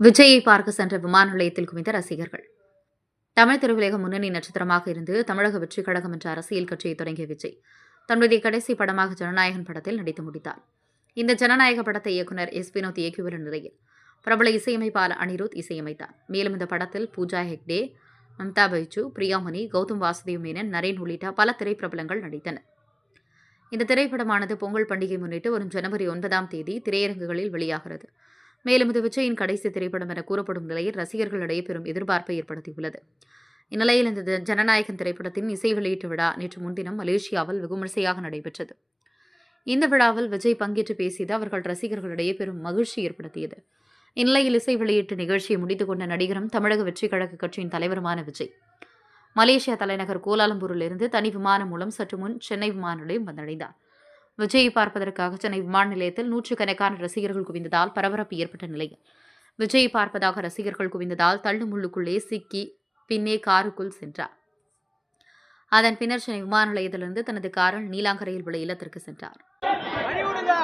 விஜயை பார்க்க சென்ற விமான நிலையத்தில் குவிந்த ரசிகர்கள். தமிழ் திரையுலக முன்னணி நட்சத்திரமாக இருந்து தமிழக வெற்றி கழகம் என்ற அரசியல் கட்சியை தொடங்கிய விஜய் தன்னுடைய கடைசி படமாக ஜனநாயகன் படத்தில் நடித்து முடித்தார். இந்த ஜனநாயக படத்தை இயக்குனர் எஸ். வினோத் இயக்கியுள்ள நிலையில் பிரபல இசையமைப்பாளர் அனிருத் இசையமைத்தார். மேலும் இந்த படத்தில் பூஜா ஹெக்டே மம்தா பைஜு பிரியாமணி கௌதம் வாசுதேவ் மேனன் நரேன் உள்ளிட்ட பல திரைப்பிரபலங்கள் நடித்தனர். இந்த திரைப்படமானது பொங்கல் பண்டிகை முன்னிட்டு வரும் ஜனவரி ஒன்பதாம் தேதி திரையரங்குகளில் வெளியாகிறது. மேலும் இது விஜயின் கடைசி திரைப்படம் என கூறப்படும் நிலையில் ரசிகர்களிடையே பெரும் எதிர்பார்ப்பை ஏற்படுத்தியுள்ளது. இந்நிலையில் இந்த ஜனநாயகன் திரைப்படத்தின் இசை வெளியீட்டு விழா நேற்று முன்தினம் மலேசியாவில் வெகுமரிசையாக நடைபெற்றது. இந்த விழாவில் விஜய் பங்கேற்று பேசியது அவர்கள் ரசிகர்களிடையே பெரும் மகிழ்ச்சி ஏற்படுத்தியது. இந்நிலையில் இசை வெளியீட்டு நிகழ்ச்சியை முடித்துக் கொண்ட நடிகரும் தமிழக வெற்றி கழக கட்சியின் தலைவருமான விஜய். மலேசியா தலைநகர் கோலாலம்பூரிலிருந்து தனி விமானம் மூலம் சற்று முன் சென்னை விமான நிலையம் வந்தடைந்தார். விஜயை பார்ப்பதற்காக சென்னை விமான நிலையத்தில் நூற்றுக்கணக்கான ரசிகர்கள் குவிந்ததால் பரபரப்பு ஏற்பட்ட நிலை விஜயை பார்ப்பதாக ரசிகர்கள் குவிந்ததால் தள்ளு முள்ளுக்குள்ளே சிக்கி பின்னே காருக்குள் சென்றார். அதன் பின்னர் சென்னை விமான நிலையத்திலிருந்து தனது காரில் நீலாங்கரையில் உள்ள இல்லத்திற்கு சென்றார். அறிவுடுங்க